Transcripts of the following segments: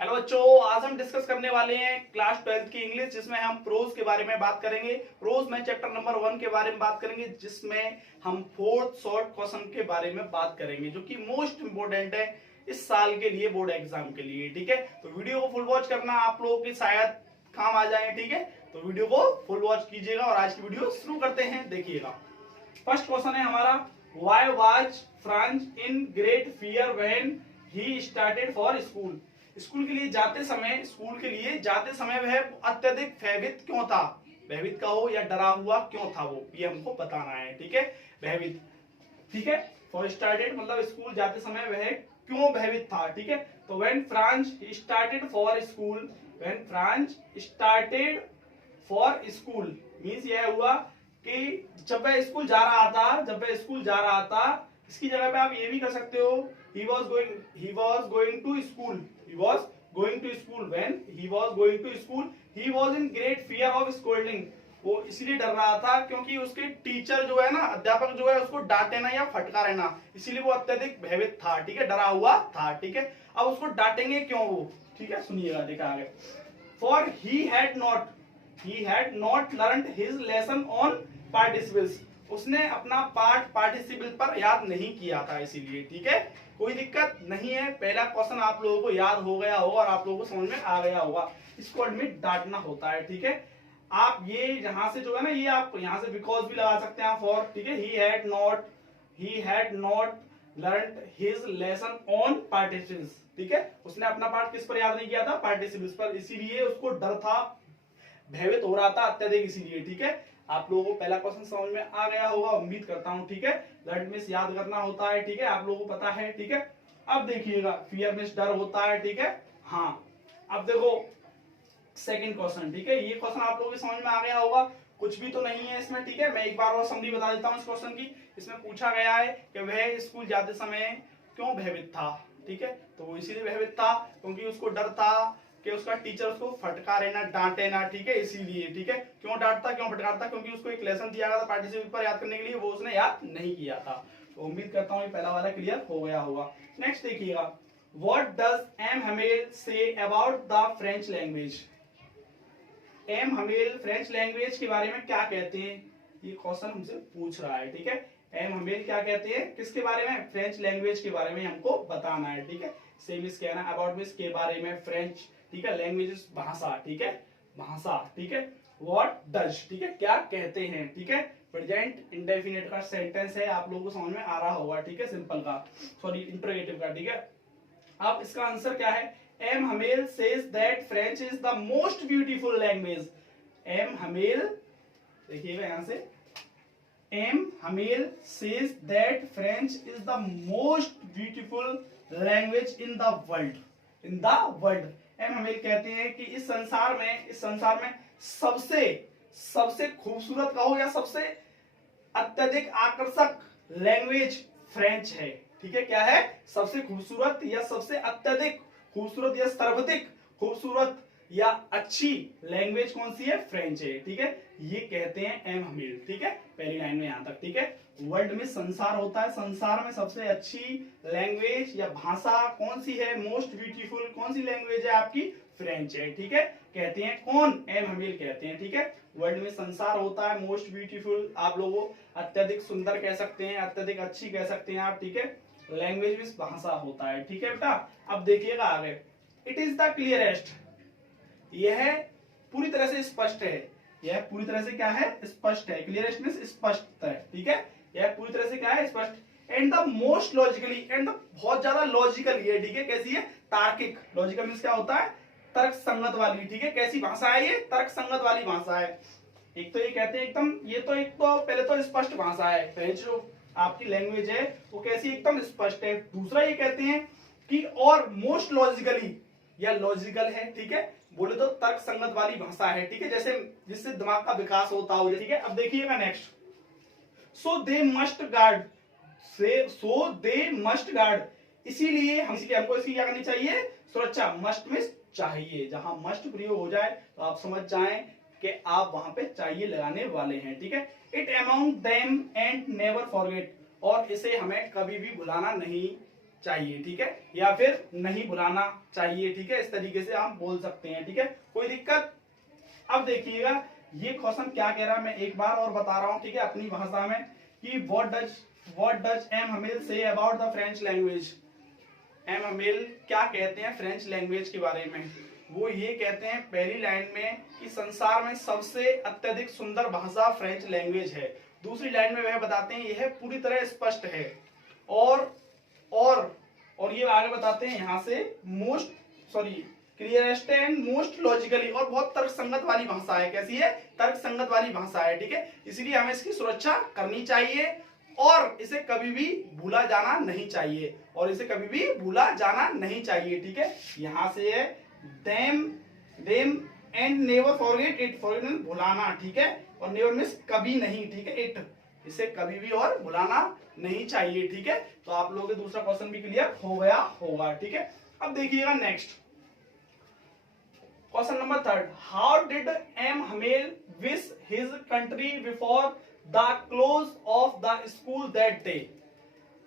Hello बच्चों, आज हम डिस्कस करने वाले हैं क्लास 12th की इंग्लिश, जिसमें हम प्रोज के बारे में बात करेंगे। प्रोज में चैप्टर नंबर 1 के बारे में बात करेंगे, जिसमें हम फोर्थ शॉर्ट क्वेश्चन के बारे में बात करेंगे, जो कि मोस्ट इंपोर्टेंट है इस साल के लिए, बोर्ड एग्जाम के लिए। ठीक है, तो वीडियो को फुल वॉच करना, आप लोगों के शायद काम आ जाए। ठीक है, तो वीडियो को फुल वॉच कीजिएगा और आज की वीडियो शुरू करते हैं। देखिएगा, फर्स्ट क्वेश्चन है हमारा, why was France in great fear when he started for school. School के लिए जाते समय वह अत्यधिक भयभीत क्यों था। भयभीत का हो या डरा हुआ क्यों था, वो ये हमको बताना है। ठीक है, भयभीत। ठीक है, फॉर स्टार्टेड मतलब स्कूल जाते समय वह क्यों भयभीत था। ठीक है, तो when France started for school, when France started for school means यह हुआ कि जब वह स्कूल जा रहा था, इसकी जगह पे आप ये भी कर सकते हो, he was going to school when he was going to school he was in great fear of scolding। वो इसलिए डर रहा था क्योंकि उसके टीचर जो है ना, अध्यापक जो है, उसको डांटे ना या फटकारे ना, इसीलिए वो अत्यधिक भयभीत था। ठीक है, डरा हुआ था। ठीक है, अब उसको डांटेंगे क्यों वो। ठीक है, सुनिएगा, देखा आगे। For he had not learned his lesson on participles। उसने अपना पाठ पार्टिसिपल पर याद नहीं किया था, इसीलिए। ठीक है, कोई दिक्कत नहीं है, पहला क्वेश्चन आप लोगों को याद हो गया होगा और आप लोगों को समझ में आ गया होगा। इसको एडमिट डांटना होता है। ठीक है, आप ये यहां से जो है ना, ये आप यहां से बिकॉज भी लगा सकते हैं फॉर। ठीक है, he had not learned his lesson on participles। ठीक है, उसने अपना पाठ किस पर याद नहीं किया था, पार्टिसिपल्स पर, इसीलिए उसको डर था, भयभीत हो रहा था अत्यधिक, इसीलिए। ठीक है, आप लोगों को पहला क्वेश्चन समझ में आ गया होगा, उम्मीद करता हूं। ठीक है, लर्न मिस याद करना होता है। ठीक है, आप लोगों को पता है। ठीक है, अब देखिएगा, फियर मिस डर होता है। ठीक है, हाँ, अब देखो सेकंड क्वेश्चन। ठीक है, ये क्वेश्चन आप लोगों को समझ में आ गया होगा, कुछ भी तो नहीं है इसमें। ठीक है, मैं एक बार और समरी बता देता हूँ इस क्वेश्चन की। इसमें पूछा गया है कि वह स्कूल जाते समय क्यों भयभीत था। ठीक है, तो वो इसीलिए भयभीत था क्योंकि उसको डर था कि उसका टीचर उसको फटकारे ना, डांटे ना। ठीक है, इसीलिए। ठीक है, क्यों डांटता, क्यों फटकारता, क्योंकि उसको एक लेसन दिया गया था पार्टिसिपल पर याद करने के लिए, वो उसने याद नहीं किया था। तो उम्मीद करता हूँ ये पहला वाला क्लियर हो गया होगा। नेक्स्ट देखिएगा, what does M Hamel say about the French language. M Hamel French language के बारे में क्या कहते हैं, ये क्वेश्चन हमसे पूछ रहा है। ठीक है, एम हमेल क्या कहते हैं, किसके बारे में, फ्रेंच लैंग्वेज के बारे में हमको बताना है। ठीक है, सेम इस कहना, अबाउट मिस के बारे में, फ्रेंच। ठीक है, लैंग्वेज भाषा। ठीक है, भाषा। ठीक है, व्हाट डज, ठीक है, क्या कहते हैं। ठीक है, प्रेजेंट इंडेफिनिट का सेंटेंस है, आप लोगों को समझ में आ रहा होगा। ठीक है, सिंपल का, सॉरी इंटरोगेटिव का। ठीक है, अब इसका आंसर क्या है, M Hamel says that French is the most beautiful language. M Hamel, देखिएगा यहां से, M Hamel says that French is the most beautiful language in the world. M Hamel कहते हैं कि इस संसार में सबसे खूबसूरत कहो या सबसे अत्यधिक आकर्षक लैंग्वेज फ्रेंच है। ठीक है, क्या है, सबसे खूबसूरत या सबसे अत्यधिक खूबसूरत या सर्वाधिक खूबसूरत या अच्छी लैंग्वेज कौन सी है, फ्रेंच है। ठीक है, ये कहते हैं एम हमेल। ठीक है, पहली लाइन में यहां तक। ठीक है, वर्ल्ड में संसार होता है, संसार में सबसे अच्छी लैंग्वेज या भाषा कौन सी है, मोस्ट ब्यूटीफुल कौन सी लैंग्वेज है आपकी, फ्रेंच है। ठीक है, कहते हैं कौन, एम हमेल कहते हैं। ठीक है, वर्ल्ड में संसार होता है, मोस्ट ब्यूटीफुल आप लोगों अत्यधिक सुंदर कह सकते हैं, अत्यधिक अच्छी कह सकते हैं आप। ठीक है, लैंग्वेज में भाषा होता है। ठीक है बेटा, अब देखिएगा आगे, इट इज द क्लियरेस्ट, यह पूरी तरह से स्पष्ट है, यह पूरी तरह से क्या है, स्पष्ट है। क्लियरेस्ट मींस स्पष्ट है। ठीक है, यह पूरी तरह से क्या है, स्पष्ट। And the most logically, and बहुत ज्यादा लॉजिकल है। ठीक है, कैसी है, तार्किक। लॉजिकल मींस क्या होता है, तर्क संगत वाली। ठीक है, कैसी भाषा है ये, तर्क संगत वाली भाषा है। एक तो ये कहते हैं एकदम, ये तो एक तो पहले तो स्पष्ट भाषा है, फ्रेंच जो आपकी लैंग्वेज है वो कैसी, एकदम स्पष्ट है। दूसरा ये कहते हैं कि और मोस्ट लॉजिकली या लॉजिकल है। ठीक है, बोले तो तर्क संगत वाली भाषा है। ठीक है, जैसे जिससे दिमाग का विकास होता हो। ठीक है, अब देखिएगा next, so they must guard, इसीलिए हमको इसकी क्या करनी चाहिए, सुरक्षा। मस्ट मिस चाहिए, जहां मस्ट प्रयोग हो जाए तो आप समझ जाएं कि आप वहां पे चाहिए लगाने वाले हैं। ठीक है, it amount them and never forget, और इसे हमें कभी भी भुलाना नहीं चाहिए, ठीक है, या फिर नहीं भुलाना चाहिए, ठीक है, इस तरीके से हम बोल सकते हैं, ठीक है, कोई दिक्कत। अब देखिएगा ये क्वेश्चन क्या कह रहा है, मैं एक बार और बता रहा हूं, ठीक है, अपनी भाषा में, कि what does M Hamel say about the French language. M Hamel क्या कहते हैं फ्रेंच लैंग्वेज के बारे में। वो ये कहते हैं पहली लाइन में कि संसार में सबसे अत्यधिक सुंदर भाषा फ्रेंच लैंग्वेज है। दूसरी लाइन में वह बताते हैं यह पूरी तरह स्पष्ट है और ये आगे बताते हैं यहाँ से क्लियरेस्ट एंड मोस्ट लॉजिकली, और बहुत तर्कसंगत वाली भाषा है। कैसी है? तर्कसंगत वाली भाषा है, ठीक है, इसलिए हमें इसकी सुरक्षा करनी चाहिए और इसे कभी भी भूला जाना नहीं चाहिए, ठीक है। यहाँ से है them and never forget it, forget means भुलाना, ठीक है, और नेवर मींस कभी नहीं, ठीक है, इट, इसे कभी भी और भुलाना नहीं चाहिए, ठीक है। तो आप लोगों के दूसरा क्वेश्चन भी क्लियर हो गया होगा, ठीक है। अब देखिएगा next question number 3, how did M Hamel wish his country before the close of the school that day.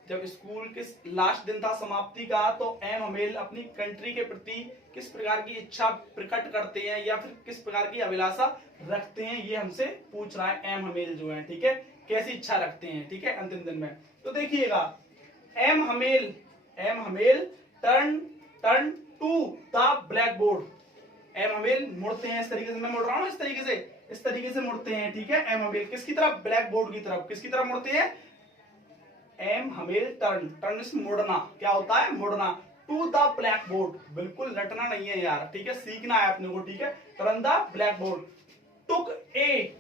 जब स्कूल के लास्ट दिन था समाप्ति का, तो एम हमेल अपनी कंट्री के प्रति किस प्रकार की इच्छा प्रकट करते हैं या फिर किस प्रकार की अभिलाषा रखते हैं, ये हमसे पूछ रहा है एम हमेल जो है, ठीक है, कैसी इच्छा रखते हैं, ठीक है, अंतिम दिन में। तो देखिएगा M Hamel turn to the black board. M Hamel मुड़ते हैं, इस तरीके से मैं मुड़ रहा हूं, इस तरीके से मुड़ते हैं, ठीक है। एम हमेल किसकी तरफ? ब्लैक बोर्ड की तरफ। किसकी तरफ मुड़ते हैं? एम हमेल टर्न इस मुड़ना, क्या होता है? मुड़ना। टू द ब्लैक बोर्ड, बिल्कुल रटना नहीं है यार, ठीक है, सीखना है अपने को, ठीक है। Turn the black board, took a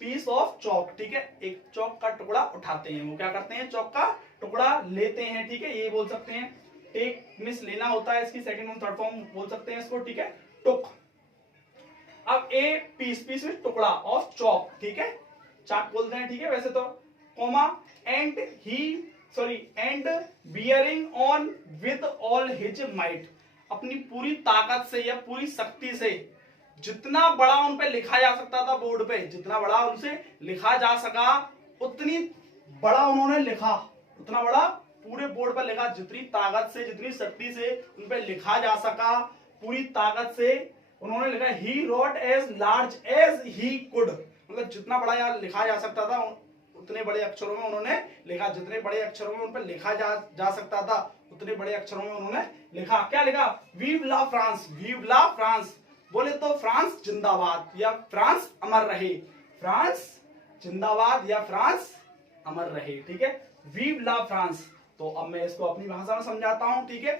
piece of chalk, ठीक है, एक चौक का टुकड़ा उठाते हैं। वो क्या करते हैं? चौक का टुकड़ा लेते हैं, ठीक है, ये बोल सकते हैं। टेक मिस लेना होता है, इसकी सेकंड फॉर्म थर्ड फॉर्म बोल सकते हैं इसको, ठीक है, टुक। अब ए पीस में टुकड़ा ऑफ चौक, ठीक है, चाक बोलते हैं, ठीक है वैसे तो, comma and bearing on with all his might, अपनी पूरी ताकत से या पूरी शक्ति से जितना बड़ा उन पे लिखा जा सकता था बोर्ड पे, जितना बड़ा उनसे लिखा जा सका उतनी बड़ा उन्होंने लिखा, उतना बड़ा पूरे बोर्ड पर लिखा, जितनी ताकत से जितनी शक्ति से उन पे लिखा जा सका, पूरी ताकत से उन्होंने लिखा। He wrote as large as he could, मतलब जितना बड़ा यार लिखा जा सकता था उतने बड़े अक्षरों में उन्होंने लिखा, जितने बड़े अक्षरों में उन पर लिखा जा सकता था उतने बड़े अक्षरों में उन्होंने लिखा। क्या लिखा? वीव ला फ्रांस, वीव ला फ्रांस, बोले तो फ्रांस जिंदाबाद या फ्रांस अमर रहे, फ्रांस जिंदाबाद या फ्रांस अमर रहे, ठीक है, वीव ला फ्रांस। तो अब मैं इसको अपनी भाषा में समझाता हूं, ठीक है,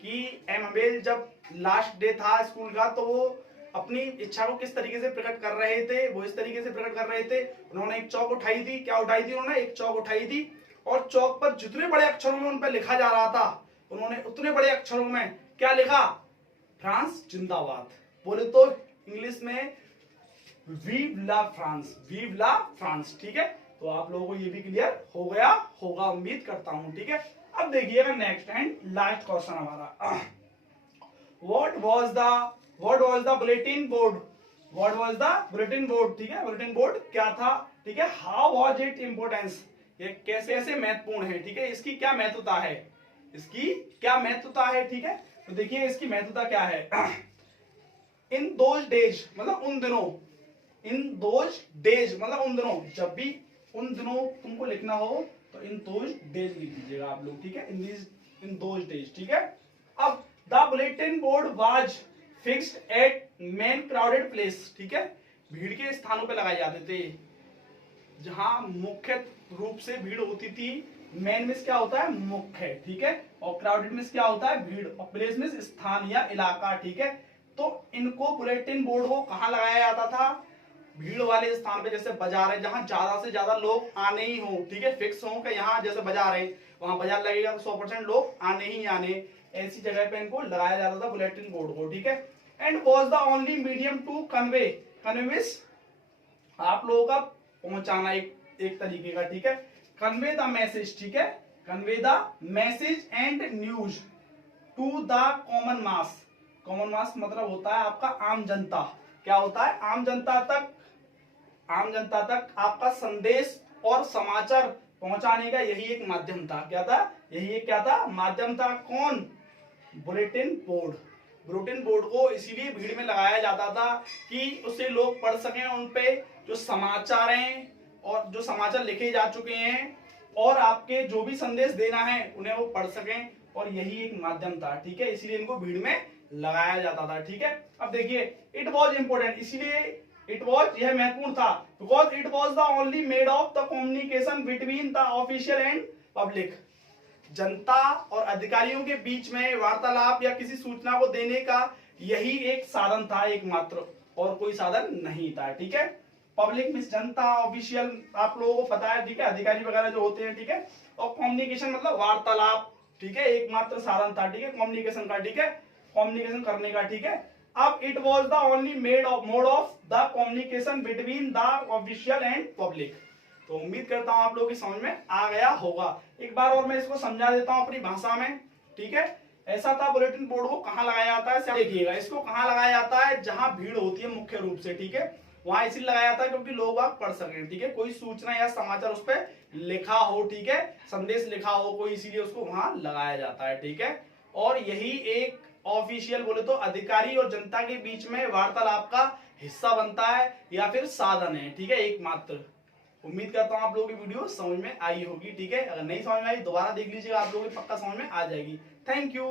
कि एम हमेल जब लास्ट डे था स्कूल का, तो वो अपनी इच्छा को किस तरीके से प्रकट कर रहे थे, वो इस तरीके से प्रकट कर रहे थे। उन्होंने एक चौक उठाई थी। क्या उठाई थी उन्होंने? एक चौक उठाई थी, और चौक पर जितने बड़े अक्षरों में उन पर लिखा जा रहा था, उन्होंने उतने बड़े अक्षरों में क्या लिखा? फ्रांस जिंदाबाद, बोले तो इंग्लिश में वीव ला फ्रांस, वीव ला फ्रांस, ठीक है। तो आप लोगों को ये भी क्लियर हो गया होगा, उम्मीद करता हूं, ठीक है। अब देखिएगा नेक्स्ट एंड लास्ट क्वेश्चन हमारा, what was the bulletin board, what was the bulletin board, ठीक है, बुलेटिन बोर्ड क्या था, ठीक है, हाउ वाज इट इंपोर्टेंस, ये कैसे महत्वपूर्ण है, ठीक है, इसकी क्या महत्वता है, इसकी क्या महत्वता है, ठीक है। तो देखिए इसकी महत्वता क्या है। इन दोज डेज मतलब उन दिनों, इन दोज डेज मतलब उन दिनों, जब भी उन दिनों तुमको लिखना हो तो इन दोज डेज लिख दीजिएगा आप लोग, ठीक है, इन दोज डेज, ठीक है। अब the bulletin board was fixed at main crowded place, ठीक है, भीड़ के स्थानों पे लगाए जाते थे, जहां मुख्य रूप से भीड़ होती थी। मेन में क्या होता है? मुख्य, ठीक है, और क्राउडेड में क्या होता है? भीड़, और प्लेस में स्थान या इलाका, ठीक है। तो इनको बुलेटिन बोर्ड को कहां लगाया जाता था? भीड़ वाले स्थान पे, जैसे बाजार है जहां ज्यादा से ज्यादा लोग आने ही हो, ठीक है, फिक्स हो कि यहाँ जैसे बाजार है वहां बाजार लगेगा तो 100% लोग आने ही आने, ऐसी जगह पे इनको लगाया जाता था बुलेटिन बोर्ड को, ठीक है। And was the only medium to convey आप लोगों का पहुंचाना एक तरीके का, ठीक है, कन्वे द मैसेज, ठीक है, convey the message and news to the common mass. Common mass मतलब होता है आपका आम जनता। क्या होता है? आम जनता तक आपका संदेश और समाचार पहुंचाने का यही एक माध्यम था। क्या था? यही एक क्या था, माध्यम था। कौन? Bulletin board. बुलेटिन बोर्ड को इसीलिए भीड़ में लगाया जाता था कि उससे लोग पढ़ सकें, उन पे जो समाचार हैं और जो समाचार लिखे जा चुके हैं और आपके जो भी संदेश देना है उन्हें वो पढ़ सकें, और यही एक माध्यम था। ठीक है, इसीलिए इनको भीड़ में लगाया जाता था। ठीक है, अब देखिए इट वॉज इंपोर्टेंट, इसीलिए इट वॉज, यह महत्वपूर्ण था, because it was the only made of the communication between the official and public. जनता और अधिकारियों के बीच में वार्तालाप या किसी सूचना को देने का यही एक साधन था एकमात्र, और कोई साधन नहीं था। ठीक है, पब्लिक मींस जनता, ऑफिशियल आप लोगों को पता है। ठीक है, अधिकारी वगैरह जो होते हैं। ठीक है, और कम्युनिकेशन मतलब वार्तालाप। ठीक है, एकमात्र साधन था। ठीक है, कम्युनिकेशन का। ठीक है, कम्युनिकेशन करने का। ठीक है, अब it was the only mode of the communication between the official and public. तो उम्मीद करता हूं आप लोगों की समझ में आ गया होगा। एक बार और मैं इसको समझा देता हूं अपनी भाषा में। ठीक है, ऐसा था, बुलेटिन बोर्ड को कहां लगाया जाता है, देखिएगा इसको कहां लगाया जाता है, जहां भीड़ होती है मुख्य रूप से। ठीक है, वहां इसलिए लगाया जाता है क्योंकि लोग आप पढ़ सकें। ठीक है, कोई सूचना या समाचार उस पर लिखा हो, ठीक है, संदेश लिखा हो कोई, इसीलिए उसको वहां लगाया जाता है। ठीक है, और यही एक ऑफिशियल बोले तो अधिकारी और जनता के बीच में वार्तालाप का हिस्सा बनता है या फिर साधन है। ठीक है, एकमात्र। उम्मीद करता हूं आप लोगों की वीडियो समझ में आई होगी। ठीक है, अगर नहीं समझ में आई दोबारा देख लीजिएगा, आप लोगों को पक्का समझ में आ जाएगी। Thank you.